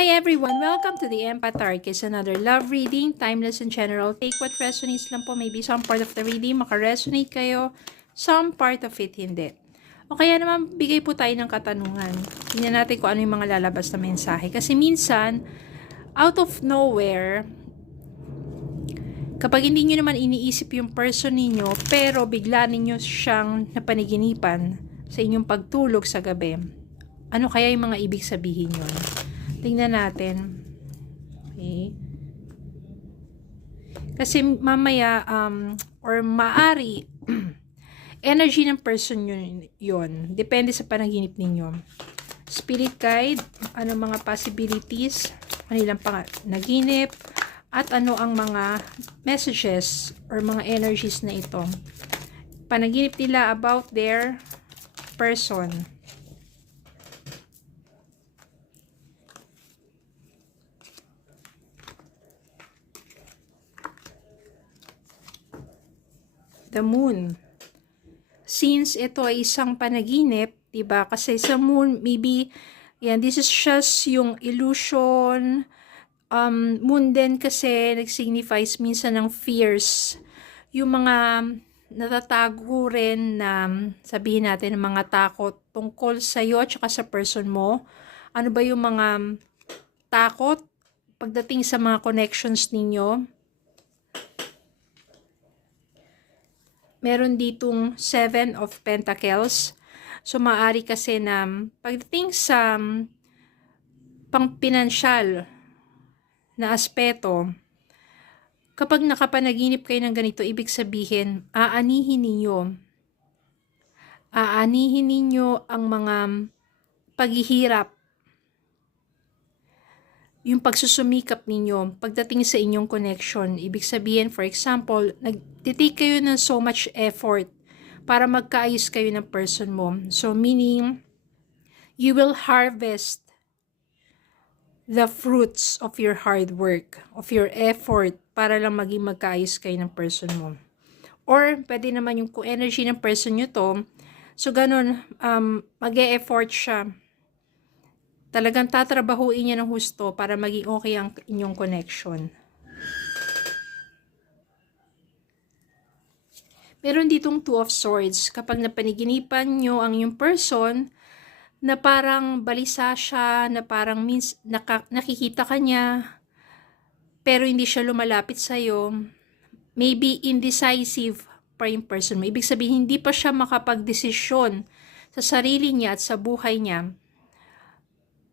Hi everyone! Welcome to the Empath Arcade, another love reading, timeless and general. Take what resonates lang po. Maybe some part of the reading makaresonate kayo, some part of it hindi. O kaya naman bigay po tayo ng katanungan. Tingnan natin kung ano yung mga lalabas na mensahe. Kasi minsan, out of nowhere, kapag hindi nyo naman iniisip yung person ninyo, pero bigla ninyo siyang napaniginipan sa inyong pagtulog sa gabi, ano kaya yung mga ibig sabihin yun? Tingnan natin. Okay. Kasi mamaya, or maari, energy ng person yun. Depende sa panaginip ninyo. Spirit guide, ano mga possibilities, kanilang panaginip, at ano ang mga messages or mga energies na ito. Panaginip nila about their person. The moon. Since ito ay isang panaginip, diba? Kasi sa moon, maybe, yan, this is just yung illusion. Moon din kasi nag-signifies minsan ng fears. Yung mga natatago rin na sabihin natin ng mga takot tungkol sa'yo at saka sa person mo. Ano ba yung mga takot pagdating sa mga connections ninyo? Meron ditong 7 of Pentacles. So, maaari kasi na pagdating sa pang-pinansyal na aspeto, kapag nakapanaginip kayo ng ganito, ibig sabihin, aanihin ninyo ang mga paghihirap, yung pagsusumikap ninyo pagdating sa inyong connection. Ibig sabihin, for example, nagtitake kayo ng so much effort para magkaayos kayo ng person mo. So, meaning, you will harvest the fruits of your hard work, of your effort, para lang maging magkaayos kayo ng person mo. Or, pwede naman yung kung energy ng person nyo to, so ganun, mag-e-effort siya. Talagang tatrabahuin niya ng husto para maging okay ang inyong connection. Meron ditong 2 of Swords. Kapag napaniginipan nyo ang inyong person, na parang balisa siya, na parang nakikita ka niya, pero hindi siya lumalapit sa'yo, maybe indecisive pa yung person mo. Ibig sabihin, hindi pa siya makapagdesisyon sa sarili niya at sa buhay niya.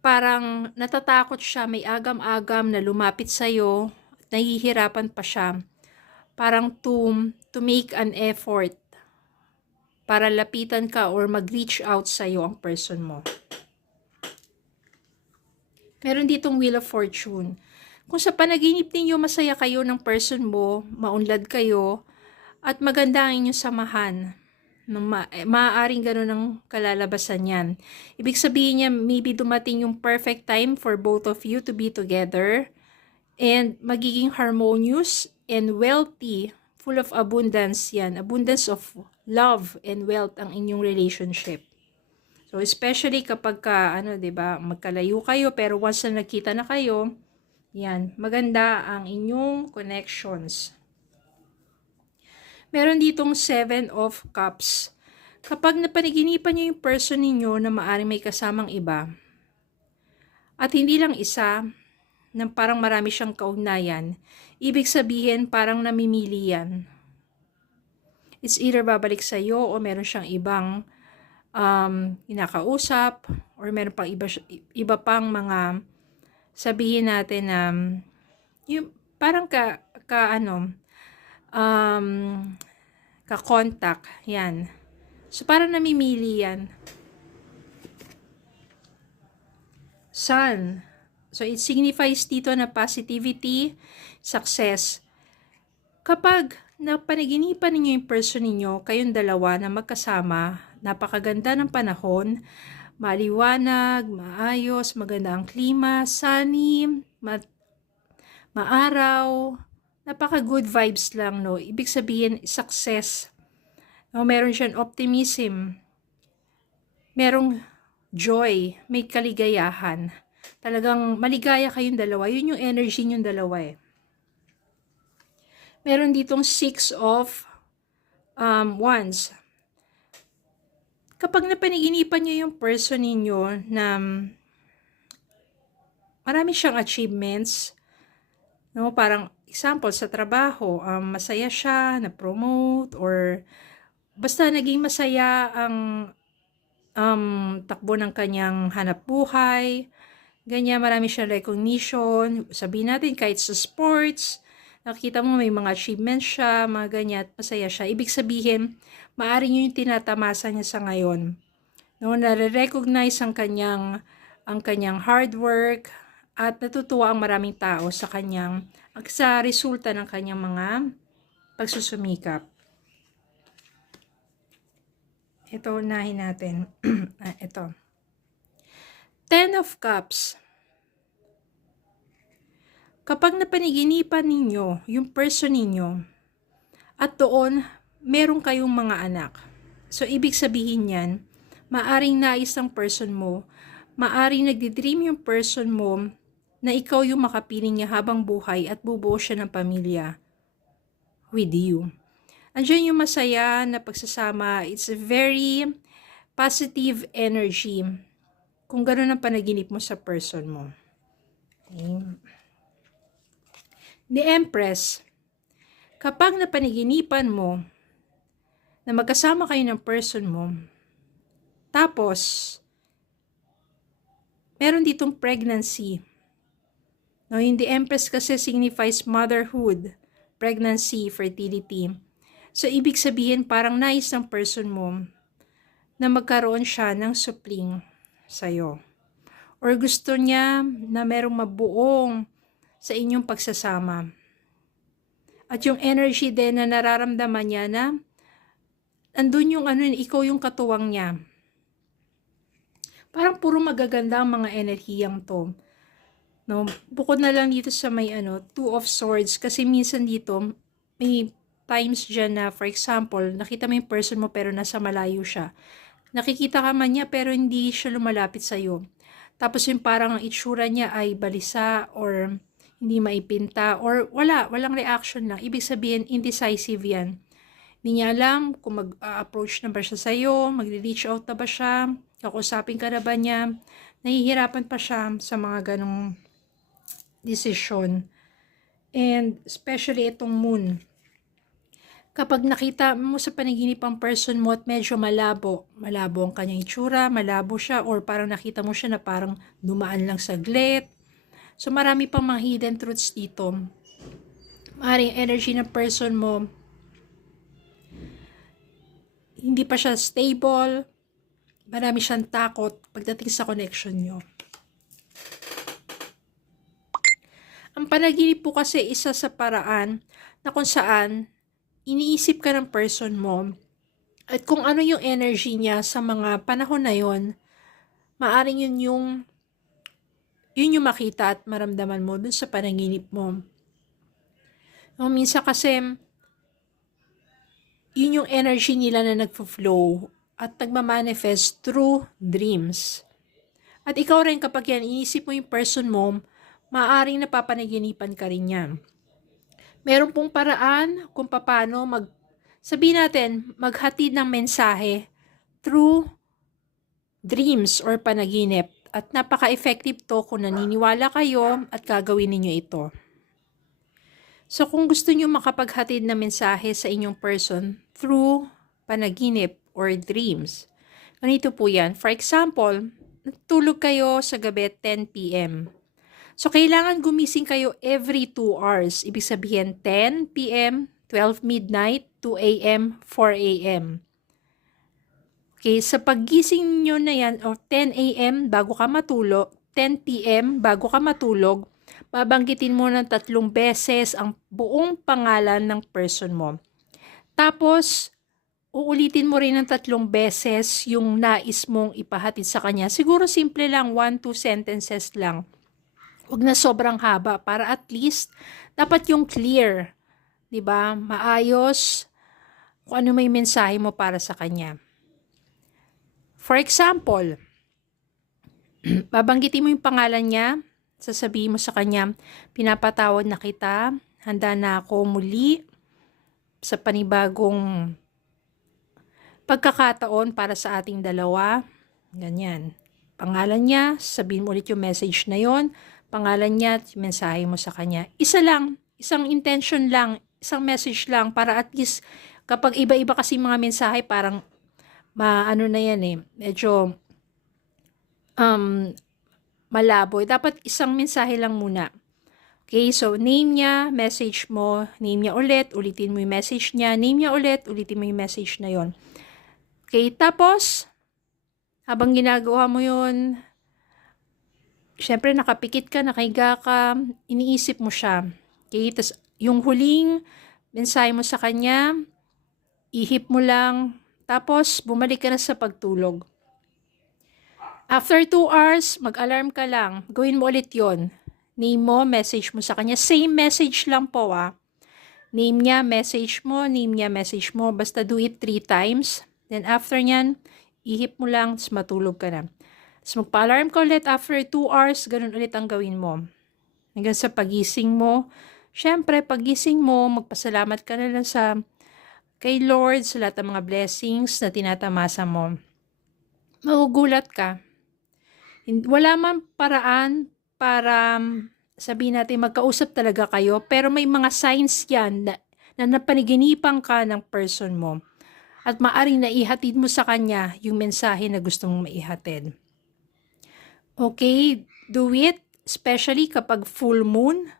Parang natatakot siya, may agam-agam na lumapit sa'yo, at nahihirapan pa siya. Parang to make an effort para lapitan ka or mag-reach out sa'yo ang person mo. Meron ditong Wheel of Fortune. Kung sa panaginip ninyo masaya kayo ng person mo, maunlad kayo, at maganda ang inyong samahan, maaaring gano'n ang kalalabasan yan. Ibig sabihin niya, maybe dumating yung perfect time for both of you to be together, and magiging harmonious and wealthy, full of abundance yan. Abundance of love and wealth ang inyong relationship. So, especially kapag diba, magkalayo kayo, pero once na nagkita na kayo, yan, maganda ang inyong connections. Meron ditong 7 of Cups. Kapag napaniginipan nyo yung person ninyo na maaaring may kasamang iba, at hindi lang isa, na parang marami siyang kaugnayan, ibig sabihin parang namimili yan. It's either babalik sa'yo o meron siyang ibang kinakausap, or meron pang iba pang mga sabihin natin na yung parang ka-contact, yan. So, parang namimili yan. Sun. So, it signifies dito na positivity, success. Kapag napanaginipan ninyo yung person ninyo, kayong dalawa na magkasama, napakaganda ng panahon, maliwanag, maayos, maganda ang klima, sunny, maaraw, napaka-good vibes lang, no? Ibig sabihin, success. No, meron siyang optimism. Merong joy, may kaligayahan. Talagang maligaya kayong dalawa. Yun yung energy yung dalawa eh. Meron ditong 6 of Wands. Kapag napanaginipan niyo yung person ninyo na marami siyang achievements, no? Parang example sa trabaho, masaya siya, na-promote, or basta naging masaya ang takbo ng kanyang hanap buhay. Ganyan, marami siyang recognition. Sabihin natin, kahit sa sports, nakikita mo may mga achievements siya, mga ganyan, at masaya siya. Ibig sabihin, maaaring yun yung tinatamasa niya sa ngayon. No, nare-recognize ang kanyang hard work, at natutuwa ang maraming tao sa resulta ng kanyang mga pagsusumikap. Ito, unahin natin. Ito. 10 of Cups. Kapag napanaginipan ninyo yung person ninyo, at doon, meron kayong mga anak. So, ibig sabihin yan, maaring nais ng person mo, maaring nagdi-dream yung person mo, na ikaw yung makapiling niya habang buhay at bubuo siya ng pamilya with you. Andiyan yung masaya na pagsasama. It's a very positive energy kung gano'n ang panaginip mo sa person mo. Okay. The Empress. Kapag napanaginipan mo na magkasama kayo ng person mo, tapos meron ditong pregnancy. No, yung The Empress kasi signifies motherhood, pregnancy, fertility. So, ibig sabihin parang nais ng person mo na magkaroon siya ng supling sa'yo. Or gusto niya na merong mabuong sa inyong pagsasama. At yung energy din na nararamdaman niya na andun yung ikaw yung katuwang niya. Parang puro magaganda ang mga enerhiyang to. No, bukod na lang dito sa may 2 of Swords, kasi minsan dito may times dyan na, for example, nakita mo yung person mo pero nasa malayo siya. Nakikita ka man niya pero hindi siya lumalapit sa'yo. Tapos yung parang itsura niya ay balisa or hindi maipinta or walang reaction lang. Ibig sabihin, indecisive yan. Hindi niya alam kung mag-approach na ba siya sa'yo, mag-reach out na ba siya, kakusapin ka na ba niya, nahihirapan pa siya sa mga ganong decision. And especially itong Moon. Kapag nakita mo sa panaginip ang person mo at medyo malabo ang kanyang itsura, malabo siya, or parang nakita mo siya na parang dumaan lang saglit. So marami pang mga hidden truths dito. Maaaring energy ng person mo hindi pa siya stable, marami siyang takot pagdating sa connection nyo. Ang panaginip po kasi isa sa paraan na kung saan iniisip ka ng person mo at kung ano yung energy niya sa mga panahon na yon, maaring yun yung makita at maramdaman mo dun sa panaginip mo. No, minsan kasi yun yung energy nila na nagfo-flow at nagmamanifest through dreams. At ikaw rin kapag yan, iniisip mo yung person mo, maaaring napapanaginipan ka rin yan. Meron pong paraan kung paano sabihin natin, maghatid ng mensahe through dreams or panaginip. At napaka-effective to kung naniniwala kayo at gagawin ninyo ito. So kung gusto nyo makapaghatid ng mensahe sa inyong person through panaginip or dreams, ganito po yan. For example, natulog kayo sa gabi 10 p.m. So, kailangan gumising kayo every 2 hours. Ibig sabihin, 10 p.m., 12 midnight, 2 a.m., 4 a.m. Okay, sa paggising nyo na yan, o 10 a.m. bago ka matulog, 10 p.m. bago ka matulog, babanggitin mo ng 3 beses ang buong pangalan ng person mo. Tapos, uulitin mo rin ng 3 beses yung nais mong ipahatid sa kanya. Siguro simple lang, 1-2 sentences lang. Huwag na sobrang haba para at least dapat yung clear, 'di ba? Maayos kung ano may mensahe mo para sa kanya. For example, Babanggitin mo yung pangalan niya, sasabihin mo sa kanya, pinapatawad na kita, handa na ako muli sa panibagong pagkakataon para sa ating dalawa. Ganyan. Pangalan niya, sabihin mo ulit yung message na yon, pangalan niya, mensahe mo sa kanya. Isa lang, isang intention lang, isang message lang para at least kapag iba-iba kasi mga mensahe parang maano na yan eh, medyo malabo. Dapat isang mensahe lang muna. Okay, so name niya, message mo, name niya ulit, ulitin mo yung message niya, name niya ulit, ulitin mo yung message na yon. Okay, tapos, habang ginagawa mo yun, syempre nakapikit ka, nakahiga ka, iniisip mo siya. Okay, tapos yung huling mensahe mo sa kanya, ihip mo lang, tapos bumalik ka na sa pagtulog. After 2 hours, mag-alarm ka lang, gawin mo ulit yon. Name mo, message mo sa kanya. Same message lang po Name niya, message mo, name niya, message mo. Basta do it 3 times. Then after nyan, ihip mo lang, tapos matulog ka na. Tapos magpa-alarm ka ulit after 2 hours, ganun ulit ang gawin mo. Hanggang sa pagising mo. Siyempre, pagising mo, magpasalamat ka na lang kay Lord sa lahat ng mga blessings na tinatamasa mo. Magugulat ka. Wala man paraan para sabihin natin magkausap talaga kayo, pero may mga signs yan na napaniginipan ka ng person mo at maaring naihatid mo sa kanya yung mensahe na gusto mong maihatid. Okay, do it, especially kapag full moon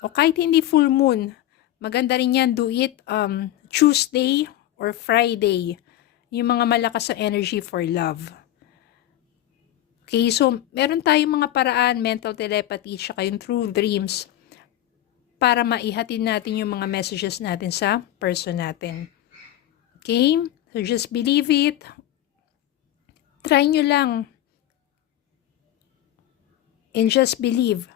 o kahit hindi full moon. Maganda rin yan, do it Tuesday or Friday, yung mga malakas sa energy for love. Okay, so meron tayong mga paraan, mental telepathy, tsaka yung true dreams para maihatid natin yung mga messages natin sa person natin. Okay, so just believe it. Try nyo lang. And just believe.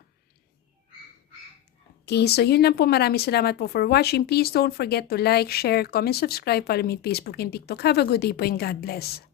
Okay, so yun lang po. Maraming salamat po for watching. Please don't forget to like, share, comment, subscribe, follow me on Facebook and TikTok. Have a good day po and God bless.